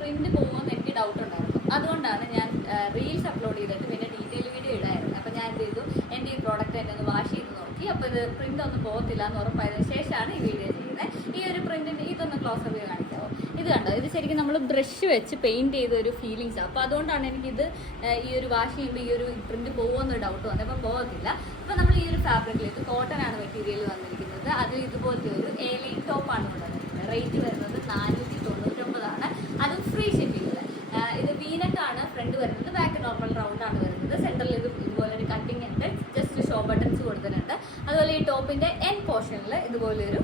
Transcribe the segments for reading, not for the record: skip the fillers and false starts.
Print പോകുമെന്ന് എനിക്ക് doubt ഉണ്ടായിരുന്നു. അതുകൊണ്ടാണ് ഞാൻ റീൽസ് അപ്ലോഡ് ചെയ്തിട്ട് പിന്നെ ഡീറ്റെയിൽ വീഡിയോ ഇടായിരുന്നു. അപ്പോൾ ഞാൻ എന്ത് ചെയ്തു, എൻ്റെ ഈ പ്രോഡക്റ്റ് എന്നെ ഒന്ന് വാഷ് ചെയ്ത് നോക്കി. അപ്പോൾ ഇത് പ്രിന്റ് ഒന്നും പോകത്തില്ല എന്ന് ഉറപ്പായതിനു ശേഷമാണ് ഈ വീഡിയോ ചെയ്യുന്നത്. ഈ ഒരു പ്രിന്റിൻ്റെ ഇതൊന്ന് ക്ലോസ് വ്യൂ കാണിക്കാമോ? ഇത് കണ്ടോ, ഇത് ശരിക്കും നമ്മൾ ബ്രഷ് വെച്ച് പെയിൻറ് ചെയ്ത ഒരു ഫീലിങ്സ്. അപ്പോൾ അതുകൊണ്ടാണ് എനിക്കിത് ഈ ഒരു വാഷ് ചെയ്യുമ്പോൾ ഈ ഒരു പ്രിന്റ് പോകുമെന്നൊരു ഡൗട്ട് വന്നത്. അപ്പോൾ പോകത്തില്ല. അപ്പോൾ നമ്മൾ ഈ ഒരു ഫാബ്രിക്കിലേക്ക് കോട്ടൺ ആണ് മെറ്റീരിയൽ വന്നിരിക്കുന്നത്. അതിൽ ഇതുപോലത്തെ ഒരു എയർലൈൻ ടോപ്പാണ് കൊണ്ടുവന്നിരിക്കുന്നത്. റേറ്റ് വരുന്നത് 499, അതും ഫ്രീ ഷിപ്പിംഗ്. ഇത് വീനക്കാണ് ഫ്രണ്ട് വരുന്നത്, ബാക്ക് നോർമൽ റൗണ്ട് ആണ് വരുന്നത്. സെൻറ്ററിൽ ഇതുപോലെ ഒരു കട്ടിങ് ഉണ്ട്, ജസ്റ്റ് ഷോ ബട്ടൺസ് കൊടുത്തിട്ടുണ്ട്. അതുപോലെ ഈ ടോപ്പിൻ്റെ എൻ പോർഷനിൽ ഇതുപോലെ ഒരു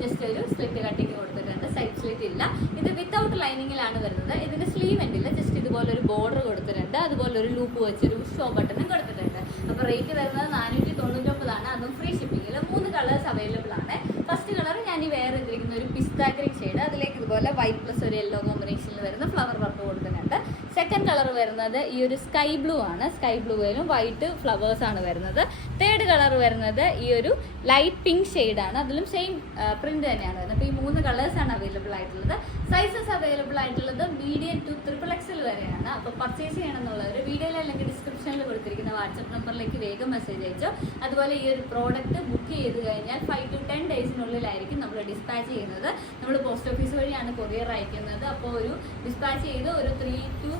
ജസ്റ്റ് ഒരു സ്ലിറ്റ് കട്ടിങ് കൊടുത്തിട്ടുണ്ട്, സൈഡ് സ്ലിറ്റ് ഇല്ല. ഇത് വിത്തൗട്ട് ലൈനിങ്ങിലാണ് വരുന്നത്. ഇതിൻ്റെ സ്ലീവ് എൻഡിൽ ജസ്റ്റ് ഇതുപോലെ ഒരു ബോർഡർ കൊടുത്തിട്ടുണ്ട്, അതുപോലെ ഒരു ലൂപ്പ് വെച്ചൊരു ഷോ ബട്ടണും കൊടുത്തിട്ടുണ്ട്. അപ്പോൾ റേറ്റ് വരുന്നത് 499, അതും ഫ്രീ ഷിപ്പിങ്ങിൽ. 3 കളേഴ്സ് അവൈലബിൾ ആണ്. ഫസ്റ്റ് കളർ ഞാൻ ഈ വേറെ ഇട്ടിരിക്കുന്ന ഒരു പിസ്ത ഗ്രീൻ ഷെയ്ഡ്, അതിലേക്ക് ഇതുപോലെ വൈറ്റ് പ്ലസ് ഒരു യെല്ലോ കോമ്പിനേഷനിൽ വരുന്ന ഫ്ലവർ വർക്ക് കൊടുക്കുന്നുണ്ട്. സെക്കൻഡ് കളർ വരുന്നത് ഈ ഒരു സ്കൈ ബ്ലൂ ആണ്. സ്കൈ ബ്ലൂവിലും വൈറ്റ് ഫ്ലവേഴ്സ് ആണ് വരുന്നത്. തേർഡ് കളർ വരുന്നത് ഈ ഒരു ലൈറ്റ് പിങ്ക് ഷെയ്ഡാണ്, അതിലും സെയിം പ്രിന്റ് തന്നെയാണ് വരുന്നത്. അപ്പോൾ ഈ 3 കളേഴ്സാണ് അവൈലബിൾ ആയിട്ടുള്ളത്. സൈസസ് അവൈലബിൾ ആയിട്ടുള്ളത് മീഡിയം ടു XXL വരെയാണ്. അപ്പോൾ പർച്ചേസ് ചെയ്യണമെന്നുള്ളവർ വീഡിയോയിൽ അല്ലെങ്കിൽ ഡിസ്ക്രിപ്ഷനിൽ കൊടുത്തിരിക്കുന്ന വാട്സപ്പ് നമ്പറിലേക്ക് വേഗം മെസ്സേജ് അയച്ചോ. അതുപോലെ ഈ ഒരു പ്രോഡക്റ്റ് ബുക്ക് ചെയ്ത് കഴിഞ്ഞാൽ 5 to 10 ഡേയ്സിനുള്ളിലായിരിക്കും നമ്മൾ ഡിസ്പാച്ച് ചെയ്യുന്നത്. നമ്മൾ പോസ്റ്റ് ഓഫീസ് വഴിയാണ് കൊറിയർ അയക്കുന്നത്. അപ്പോൾ ഒരു ഡിസ്പാച്ച് ചെയ്ത് ഒരു 3 to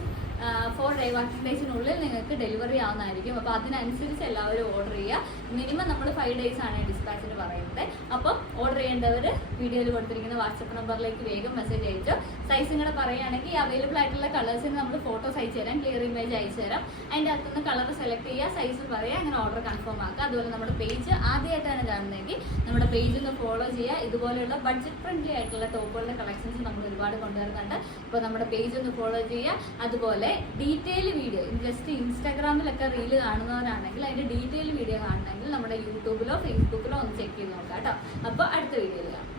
4 വർക്കിംഗ് ഡേയ്സിനുള്ളിൽ നിങ്ങൾക്ക് ഡെലിവറി ആവുന്നതായിരിക്കും. അപ്പോൾ അതിനനുസരിച്ച് എല്ലാവരും ഓർഡർ ചെയ്യുക. മിനിമം നമ്മൾ 5 days ആണ് ഡിസ്പാച്ചിന് പറയുന്നത്. അപ്പം ഓർഡർ ചെയ്യേണ്ടവർ വീഡിയോയിൽ കൊടുത്തിരിക്കുന്ന വാട്സപ്പ് നമ്പറിലേക്ക് വേഗം മെസ്സേജ് അയച്ചോ. സൈസും കൂടെ പറയുകയാണെങ്കിൽ അവൈലബിൾ ആയിട്ടുള്ള കളേഴ്സിന് നമ്മൾ ഫോട്ടോസ് അയച്ചു തരാം, ക്ലിയർ ഇമേജ് അയച്ചു തരാം. അതിൻ്റെ അകത്തുനിന്ന് കളർ സെലക്ട് ചെയ്യുക, സൈസ് പറയുക, അങ്ങനെ ഓർഡർ കൺഫേം ആക്കുക. അതുപോലെ നമ്മുടെ പേജ് ആദ്യമായിട്ടാണ് കാണുന്നതെങ്കിൽ നമ്മുടെ പേജ് ഒന്ന് ഫോളോ ചെയ്യുക. ഇതുപോലെയുള്ള ബഡ്ജറ്റ് ഫ്രണ്ട്ലി ആയിട്ടുള്ള ടോപ്പുകളുടെ കളക്ഷൻസ് നമ്മൾ ഒരുപാട് കൊണ്ടുവരുന്നുണ്ട്. അപ്പോൾ നമ്മുടെ പേജ് ഒന്ന് ഫോളോ ചെയ്യുക. അതുപോലെ ഡീറ്റെയിൽ വീഡിയോ ജസ്റ്റ് ഇൻസ്റ്റാഗ്രാമിലൊക്കെ റീല് കാണുന്നവരാണെങ്കിൽ അതിൻ്റെ ഡീറ്റെയിൽ വീഡിയോ കാണണമെങ്കിൽ നമ്മുടെ യൂട്യൂബിലോ ഫേസ്ബുക്കിലോ ഒന്ന് ചെക്ക് ചെയ്ത് നോക്കാം കേട്ടോ. അപ്പോൾ അടുത്ത വീഡിയോയിൽ കാണാം.